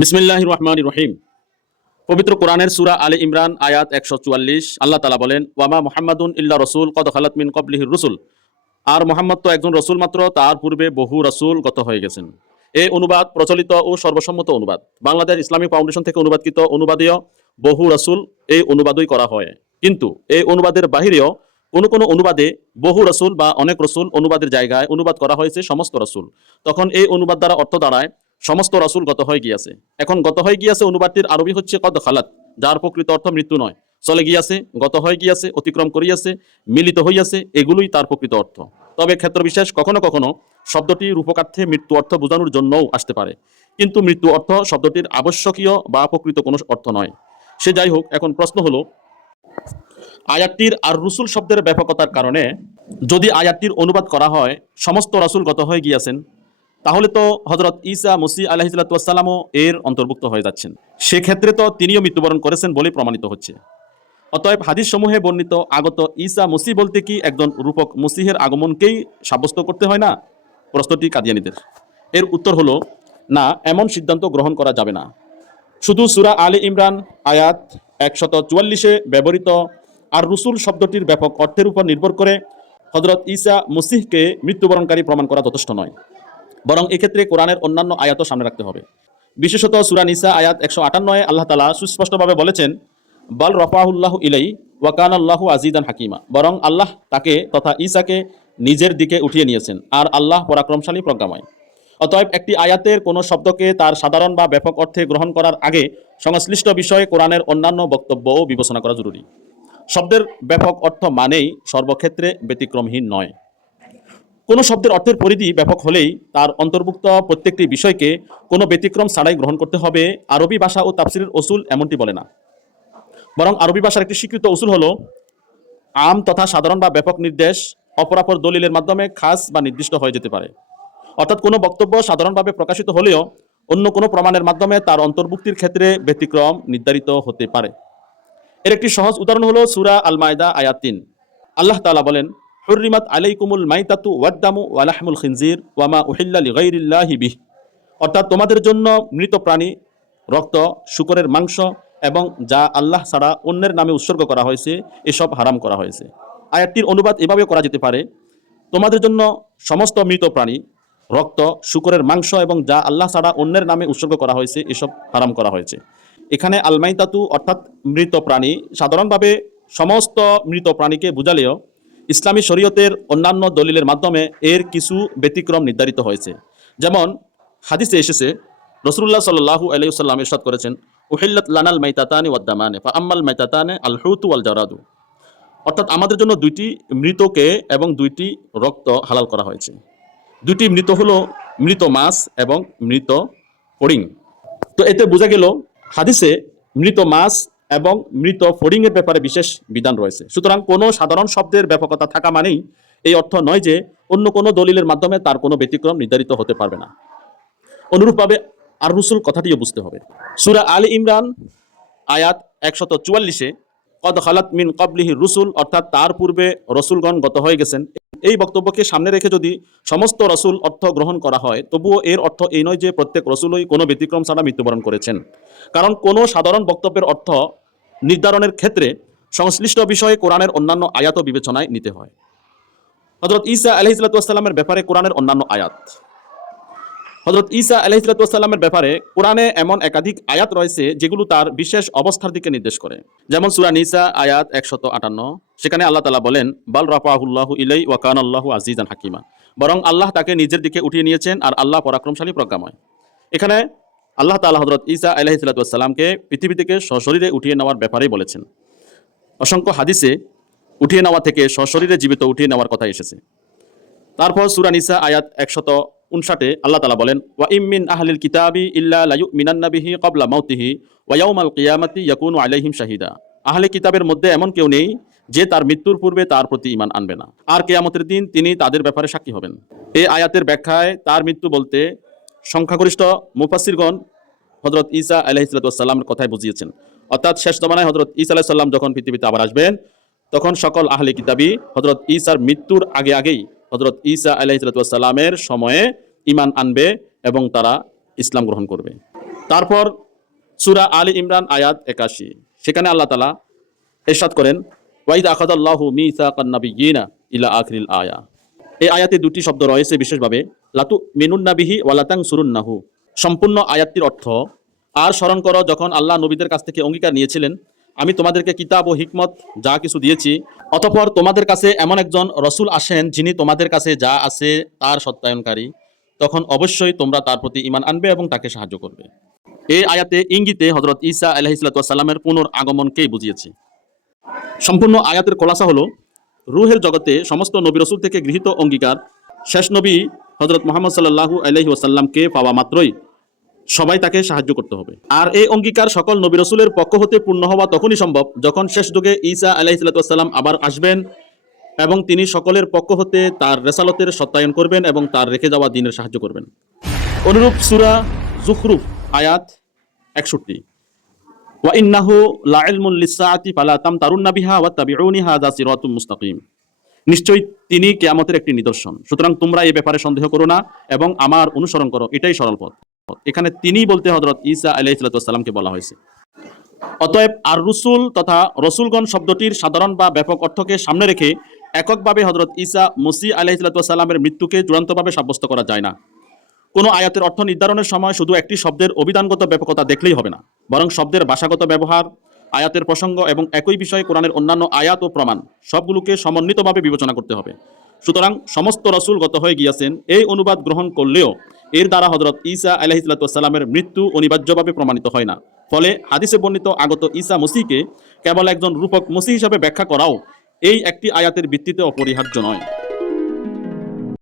বিসমিল্লাহির রহমানির রহিম। পবিত্র কোরআনের সূরা আলে ইমরান আয়াত ১৪৪ আল্লাহ তাআলা বলেন, ওয়ামা মুহাম্মাদুন ইল্লা রাসূল কদ খালাত মিন ক্বাবলিহির রুসুল। আর মুহাম্মদ তো একজন রসুল মাত্র, তার পূর্বে বহু রাসূল গত হয়ে গেছেন। এই অনুবাদ প্রচলিত ও সর্বসম্মত অনুবাদ। বাংলাদেশ ইসলামিক ফাউন্ডেশন থেকে অনুবাদকৃত অনুবাদীয় বহু রাসূল এই অনুবাদই করা হয়। কিন্তু এই অনুবাদের বাহিরেও কোনো কোনো অনুবাদে বহু রসুল বা অনেক রসুল অনুবাদের জায়গায় অনুবাদ করা হয়েছে সমস্ত রসুল। তখন এই অনুবাদ দ্বারা অর্থ দাঁড়ায় সমস্ত রসুল গত হয়ে গিয়াছে। এখন গত হয়ে গিয়াছে অনুবাদটির আরবি হচ্ছে কদ খালাত, যার প্রকৃত অর্থ মৃত্যু নয়। চলে গিয়াছে, গত হয়ে গিয়াছে, অতিক্রম করিয়াছে, মিলিত হইয়াছে, এগুলোই তার প্রকৃত অর্থ। তবে ক্ষেত্রবিশেষ কখনো কখনো শব্দটি রূপকার্থে মৃত্যু অর্থ বোঝানোর জন্যও আসতে পারে, কিন্তু মৃত্যু অর্থ শব্দটির আবশ্যকীয় বা প্রকৃত কোনো অর্থ নয়। সে যাই হোক, এখন প্রশ্ন হলো, আয়াতটির আর রসুল শব্দের ব্যাপকতার কারণে যদি আয়াতটির অনুবাদ করা হয় সমস্ত রাসূল গত হয়ে গিয়াছেন, তাহলে তো হযরত ঈসা মসীহ আলাইহিসসালামও এর অন্তর্ভুক্ত হয়ে যাচ্ছেন। সেক্ষেত্রে তো তিনিও মৃত্যুবরণ করেছেন বলে প্রমাণিত হচ্ছে। অতএব হাদিস সমূহে বর্ণিত আগত ঈসা মসীহ বলতে কি একজন রূপক মসীহের আগমনকেই সাব্যস্ত করতে হয় না? প্রশ্নটি কাদিয়ানীদের। এর উত্তর হলো না, এমন সিদ্ধান্ত গ্রহণ করা যাবে না। শুধু সূরা আলে ইমরান আয়াত ১৪৪ ব্যবহৃত আর রসুল শব্দটির ব্যাপক অর্থের উপর নির্ভর করে হযরত ঈসা মসীহকে মৃত্যুবরণকারী প্রমাণ করা যথেষ্ট নয়, বরং এক্ষেত্রে কোরআনের অন্যান্য আয়াতও সামনে রাখতে হবে। বিশেষত সূরা নিসা আয়াত ১৫৮ আল্লাহ তাআলা সুস্পষ্টভাবে বলেছেন, বাল রাফাহুল্লাহু ইলাই ওয়া কানাল্লাহু আজিজান হাকিমা। বরং আল্লাহ তাকে তথা ঈসাকে নিজের দিকে উঠিয়ে নিয়েছেন, আর আল্লাহ পরাক্রমশালী প্রজ্ঞাময়। অতএব একটি আয়াতের কোনো শব্দকে তার সাধারণ বা ব্যাপক অর্থে গ্রহণ করার আগে সংশ্লিষ্ট বিষয়ে কোরআনের অন্যান্য বক্তব্যও বিবেচনা করা জরুরি। শব্দের ব্যাপক অর্থ মানেই সর্বক্ষেত্রে ব্যতিক্রমহীন নয়। কোনো শব্দের অর্থের পরিধি ব্যাপক হলেই তার অন্তর্ভুক্ত প্রত্যেকটি বিষয়কে কোনো ব্যতিক্রম ছাড়াই গ্রহণ করতে হবে, আরবি ভাষা ও তাফসিরের উসুল এমনটি বলে না। বরং আরবি ভাষার একটি স্বীকৃত উসুল হলো, আম তথা সাধারণ বা ব্যাপক নির্দেশ অপরাপর দলিলের মাধ্যমে খাস বা নির্দিষ্ট হয়ে যেতে পারে। অর্থাৎ কোনো বক্তব্য সাধারণভাবে প্রকাশিত হলেও অন্য কোনো প্রমাণের মাধ্যমে তার অন্তর্ভুক্তির ক্ষেত্রে ব্যতিক্রম নির্ধারিত হতে পারে। এর একটি সহজ উদাহরণ হলো সূরা আল মায়দা আয়াত ৩। আল্লাহ তাআলা বলেন, হুররিমাত আলাইকুমুল মাইতাতু ওয়াদ-দামু ওয়া লাহমুল খিনজির ওয়া মা উহিল্লা লিগাইরিল্লাহি বিহি। অর্থাৎ তোমাদের জন্য মৃত প্রাণী, রক্ত, শূকরের মাংস এবং যা আল্লাহ ছাড়া অন্যের নামে উৎসর্গ করা হয়েছে এসব হারাম করা হয়েছে। আয়াতটির অনুবাদ এভাবে করা যেতে পারে, তোমাদের জন্য সমস্ত মৃত প্রাণী, রক্ত, শূকরের মাংস এবং যা আল্লাহ ছাড়া অন্যের নামে উৎসর্গ করা হয়েছে এসব হারাম করা হয়েছে। এখানে আলমাইতাতু অর্থাৎ মৃত প্রাণী সাধারণভাবে সমস্ত মৃত প্রাণীকে বুঝালেও ইসলামী শরীয়তের অন্যান্য দলিলের মাধ্যমে এর কিছু ব্যতিক্রম নির্ধারিত হয়েছে। যেমন হাদিসে এসেছে, রাসূলুল্লাহ সাল্লাল্লাহু আলাইহি ওয়াসাল্লাম ইরশাদ করেছেন, উহিল্লাত লানাল মাইতাতানি ওয়াদ দামানে ফা আম্মাল মাইতাতানে আল হুতু ওয়াল জারাদু। অর্থাৎ আমাদের জন্য দুইটি মৃতকে এবং দুইটি রক্ত হালাল করা হয়েছে। দুইটি মৃত হলো মৃত মাছ এবং মৃত ফড়িং। তো এতে বোঝা গেল হাদিসে মৃত মাছ এবং মৃত ফড়িংয়ের ব্যাপারে বিশেষ বিধান রয়েছে। সুতরাং কোনো সাধারণ শব্দের ব্যাপকতা থাকা মানেই এই অর্থ নয় যে অন্য কোনো দলিলের মাধ্যমে তার কোনো ব্যতিক্রম নির্ধারিত হতে পারবে না। অনুরূপভাবে আর রসুল কথাটিও বুঝতে হবে। সূরা আলে ইমরান আয়াত ১৪৪ কদ খালাত মিন ক্বাবলিহির রুসুল, অর্থাৎ তার পূর্বে রসুলগণ গত হয়ে গেছেন, এই বক্তব্যকে সামনে রেখে যদি সমস্ত রসুল অর্থ গ্রহণ করা হয়, তবুও এর অর্থ এই নয় যে প্রত্যেক রসুলই কোনো ব্যতিক্রম ছাড়া মৃত্যুবরণ করেছেন। কারণ কোনো সাধারণ বক্তব্যের অর্থ নির্ধারণের ক্ষেত্রে সংশ্লিষ্ট বিষয়ে কোরআনের অন্যান্য আয়াতও বিবেচনায় নিতে হয়। হযরত ঈসা আলাইহিসসালামের ব্যাপারে কোরআনের অন্যান্য আয়াত। হযরত ঈসা আলাইহিসসালামের ব্যাপারে কোরআনে এমন একাধিক আয়াত রয়েছে যেগুলো তার বিশেষ অবস্থার দিকে নির্দেশ করে। যেমন সূরা নিসা আয়াত ১৫৮, সেখানে আল্লাহ তাআলা বলেন, বাল রাফাহুল্লাহু ইলাই ওয়া কানাল্লাহু আজিজান হাকিমা। বরং আল্লাহ তাকে নিজের দিকে উঠিয়ে নিয়েছেন, আর আল্লাহ পরাক্রমশালী প্রজ্ঞাময়। এখানে আল্লাহ তাআলা হযরত ঈসা আলাইহিসসালামকে পৃথিবী থেকে সশরীরে উঠিয়ে নেওয়ার ব্যাপারেই বলেছেন। অসংখ্য হাদিসে উঠিয়ে নেওয়া থেকে সশরীরে জীবিত উঠিয়ে নেওয়ার কথা এসেছে। তারপর সূরা নিসা আয়াত ১৫৯ আল্লাহ তাআলা বলেন, ওয়া ইম মিন আহলিল কিতাবি ইল্লা লায়ুমিনান্না বিহি ক্বাবলা মাউতিহি ওয়া ইয়াউমাল কিয়ামাতি ইয়াকুনু আলাইহিম শাহিদা। আহলে কিতাবের মধ্যে এমন কেউ নেই যে তার মৃত্যুর পূর্বে তার প্রতি ঈমান আনবে না, আর কিয়ামতের দিন তিনি তাদের ব্যাপারে সাক্ষী হবেন। এই আয়াতের ব্যাখ্যায় তার মৃত্যু বলতে সংখ্যাগরিষ্ঠ মুফাসসিরগণ হযরত ঈসা আলাইহিসসালামের কথাই বুঝিয়েছেন। অর্থাৎ শেষ জমানায় হযরত ঈসা আলাইহিস সালাম যখন পৃথিবীতে আবার আসবেন, তখন সকল আহলে কিতাবী হযরত ঈসার মৃত্যুর আগেই হযরত ঈসা আলাইহিসসালামের সময়ে ঈমান আনবে এবং তারা ইসলাম গ্রহণ করবে। তারপর সূরা আলী ইমরান আয়াত 81, সেখানে আল্লাহ তাআলা ইরশাদ করেন ওয়াইদ আখাযাল্লাহু মিসাকান নাবিয়্যিনা ইলা আখিরিল আয়া। এই আয়াতে দুটি শব্দ রয়েছে বিশেষভাবে, লাতু মিনুন্না বিহি ওয়া লাতানসুরুন্নাহু। সম্পূর্ণ আয়াতটির অর্থ, আর স্মরণ করো যখন আল্লাহ নবীদের কাছ থেকে অঙ্গীকার নিয়েছিলেন, আমি তোমাদেরকে কিতাব ও হিকমত যা কিছু দিয়েছি, অতঃপর তোমাদের কাছে এমন একজন রসুল আসেন যিনি তোমাদের কাছে যা আছে তার সত্যায়নকারী, তখন অবশ্যই তোমরা তার প্রতি ঈমান আনবে এবং তাকে সাহায্য করবে। এই আয়াতে ইঙ্গিতে হযরত ঈসা আলাইহিস সালামের পুনর্আগমনকেই বুঝিয়েছে। সম্পূর্ণ আয়াতের খোলাসা হলো, রূহের জগতে সমস্ত নবী রসুল থেকে গৃহীত অঙ্গীকার শেষ নবী হযরত মুহাম্মদ সাল্লাল্লাহু আলাইহি ওয়াসাল্লামকে পাওয়া মাত্রই সবাই তাকে সাহায্য করতে হবে। আর এই অঙ্গীকার সকল নবী রসুলের পক্ষ হতে পূর্ণ হওয়া তখনই সম্ভব যখন শেষ যুগে ঈসা আলাইহিস সালাম আবার আসবেন এবং তিনি সকলের পক্ষ হতে তার রেসালতের সত্যায়ন করবেন এবং তার রেখে যাওয়া দ্বীনের সাহায্য করবেন। অনুরূপ সূরা যুখরুফ আয়াত 61, ওয়া ইন্নাহু লাইলমুল লিসসাআতি ফালা তামতারুন্না বিহা ওয়াত্তাবিউনি হাযা সিরাতুম মুস্তাকিম। নিশ্চয়ই তিনি কিয়ামতের একটি নিদর্শন, সুতরাং তোমরা এই ব্যাপারে সন্দেহ করো না এবং আমার অনুসরণ করো, এটাই সরল পথ। এখানে তিনি বলতে হযরত ঈসা আলাইহিস সালামকে বলা হয়েছে। অতএব আর রসুল তথা রসুলগণ শব্দটির সাধারণ বা ব্যাপক অর্থকে সামনে রেখে এককভাবে হযরত ঈসা মসিহ আলাইহিস সালামের মৃত্যুকে চূড়ান্তভাবে সাব্যস্ত করা যায় না। কোনো আয়াতের অর্থ নির্ধারণের সময় শুধু একটি শব্দের অভিধানগত ব্যাপকতা দেখলেই হবে না, বরং শব্দের ভাষাগত ব্যবহার, আয়াতের প্রসঙ্গ এবং একই বিষয়ে কোরআনের অন্যান্য আয়াত ও প্রমাণ সবগুলোকে সমন্বিতভাবে বিবেচনা করতে হবে। সুতরাং সমস্ত রসুল গত হয়ে গিয়েছেন, এই অনুবাদ গ্রহণ করলেও এর দ্বারা হযরত ঈসা আলাইহিস সালামের মৃত্যু অনিবার্যভাবে প্রমাণিত হয় না। ফলে হাদিসে বর্ণিত আগত ঈসা মসিহকে কেবল একজন রূপক মসিহ হিসাবে ব্যাখ্যা করাও এই একটি আয়াতের ভিত্তিতে অপরিহার্য নয়।